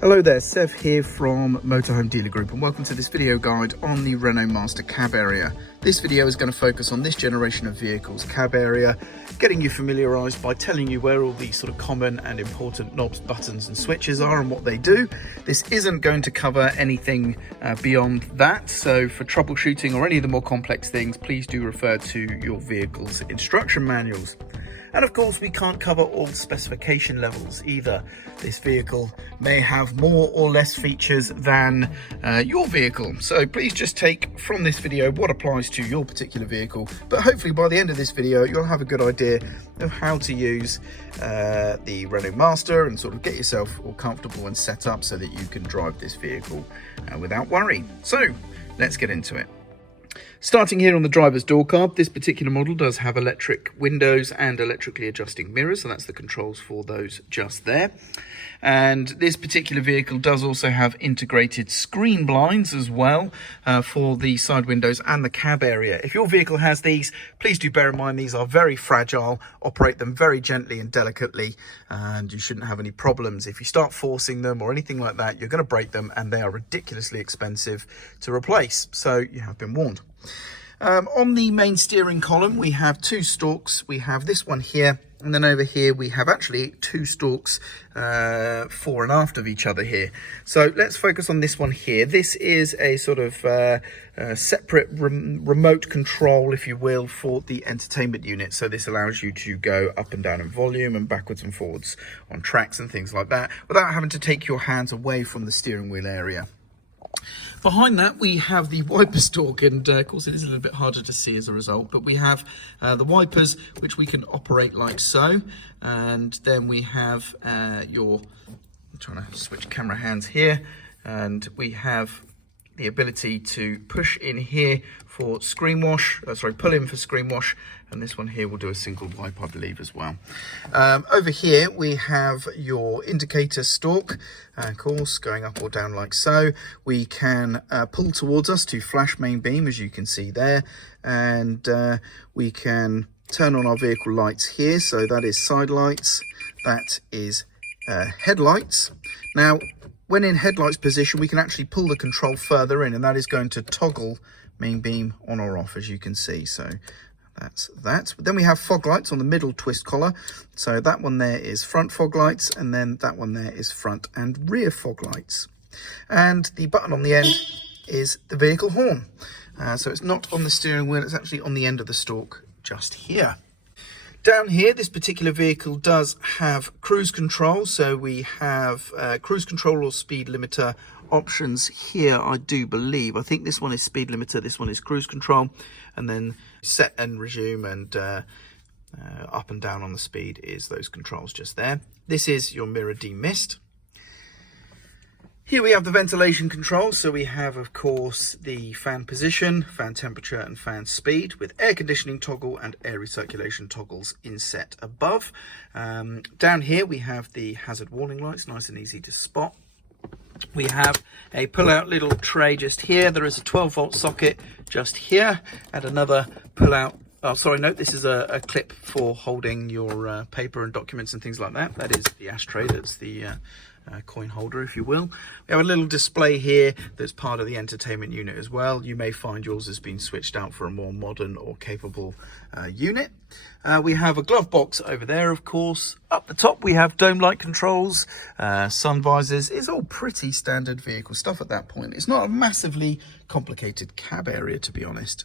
Hello there, Sev here from Motorhome Dealer Group and welcome to this video guide on the Renault Master cab area. This video is going to focus on this generation of vehicles cab area, getting you familiarised by telling you where all these sort of common and important knobs, buttons and switches are and what they do. This isn't going to cover anything beyond that, so for troubleshooting or any of the more complex things, please do refer to your vehicle's instruction manuals. And of course, we can't cover all specification levels either. This vehicle may have more or less features than your vehicle. So please just take from this video what applies to your particular vehicle. But hopefully by the end of this video, you'll have a good idea of how to use the Renault Master and sort of get yourself all comfortable and set up so that you can drive this vehicle without worry. So let's get into it. Starting here on the driver's door card, this particular model does have electric windows and electrically adjusting mirrors, so that's the controls for those just there. And this particular vehicle does also have integrated screen blinds as well for the side windows and the cab area. If your vehicle has these, please do bear in mind these are very fragile, operate them very gently and delicately, and you shouldn't have any problems. If you start forcing them or anything like that, you're going to break them and they are ridiculously expensive to replace, so you have been warned. On the main steering column, we have two stalks. We have this one here, and then over here we have actually two stalks fore and aft of each other here. So let's focus on this one here. This is a sort of separate remote control, if you will, for the entertainment unit. So this allows you to go up and down in volume and backwards and forwards on tracks and things like that without having to take your hands away from the steering wheel area. Behind that we have the wiper stalk, and of course it is a little bit harder to see as a result, but we have the wipers which we can operate like so, and then we have I'm trying to switch camera hands here, and we have the ability to push in here for screen wash, pull in for screen wash, and this one here will do a single wipe, I believe, as well. Over here we have your indicator stalk, of course, going up or down like so. We can pull towards us to flash main beam, as you can see there, and we can turn on our vehicle lights here. So that is side lights, that is headlights. Now, when in headlights position, we can actually pull the control further in, and that is going to toggle main beam on or off, as you can see. So that's that. Then we have fog lights on the middle twist collar. So that one there is front fog lights, and then that one there is front and rear fog lights. And the button on the end is the vehicle horn. So it's not on the steering wheel, it's actually on the end of the stalk just here. Down here, this particular vehicle does have cruise control. So we have cruise control or speed limiter options here, I do believe. I think this one is speed limiter, this one is cruise control, and then set and resume and up and down on the speed is those controls just there. This is your mirror demist. Here we have the ventilation control. So we have, of course, the fan position, fan temperature and fan speed with air conditioning toggle and air recirculation toggles inset above. Down here we have the hazard warning lights, nice and easy to spot. We have a pull-out little tray just here. There is a 12-volt socket just here and another pull-out. Oh, sorry, no, this is a clip for holding your paper and documents and things like that. That is the ashtray, that's the coin holder, if you will. We have a little display here that's part of the entertainment unit as well. You may find yours has been switched out for a more modern or capable unit. We have a glove box over there, of course. Up the top we have dome light controls, sun visors. It's all pretty standard vehicle stuff at that point. It's not a massively complicated cab area, to be honest.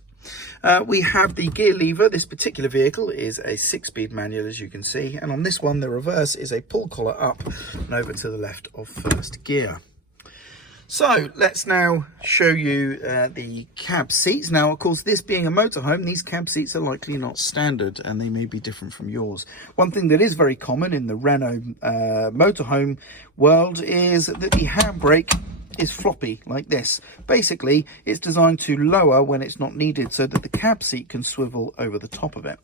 We have the gear lever. This particular vehicle is a 6-speed manual, as you can see, and on this one the reverse is a pull collar up and over to the left of first gear. So let's now show you the cab seats. Now, of course, this being a motorhome, these cab seats are likely not standard and they may be different from yours. One thing that is very common in the Renault motorhome world is that the handbrake is floppy like this. Basically, it's designed to lower when it's not needed so that the cab seat can swivel over the top of it.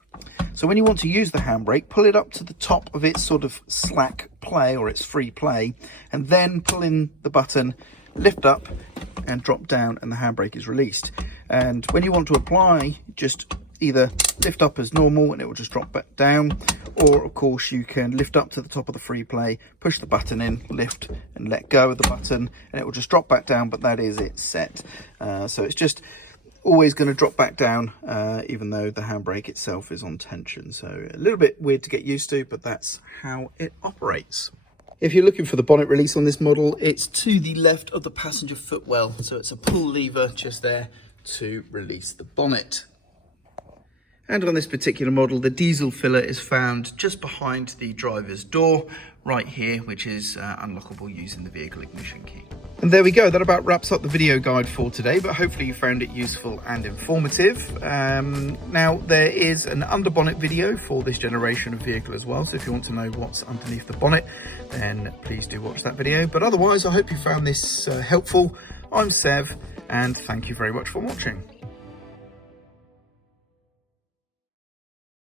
So when you want to use the handbrake, pull it up to the top of its sort of slack play or its free play, and then pull in the button, lift up and drop down, and the handbrake is released. And when you want to apply, just either lift up as normal and it will just drop back down, or of course you can lift up to the top of the free play, push the button in, lift and let go of the button, and it will just drop back down, but that is it set. So it's just always going to drop back down, even though the handbrake itself is on tension. So a little bit weird to get used to, but that's how it operates. If you're looking for the bonnet release on this model, it's to the left of the passenger footwell. So it's a pull lever just there to release the bonnet. And on this particular model, the diesel filler is found just behind the driver's door, right here, which is unlockable using the vehicle ignition key. And there we go, that about wraps up the video guide for today, but hopefully you found it useful and informative. Now, there is an under bonnet video for this generation of vehicle as well, so if you want to know what's underneath the bonnet, then please do watch that video. But otherwise, I hope you found this helpful. I'm Sev, and thank you very much for watching.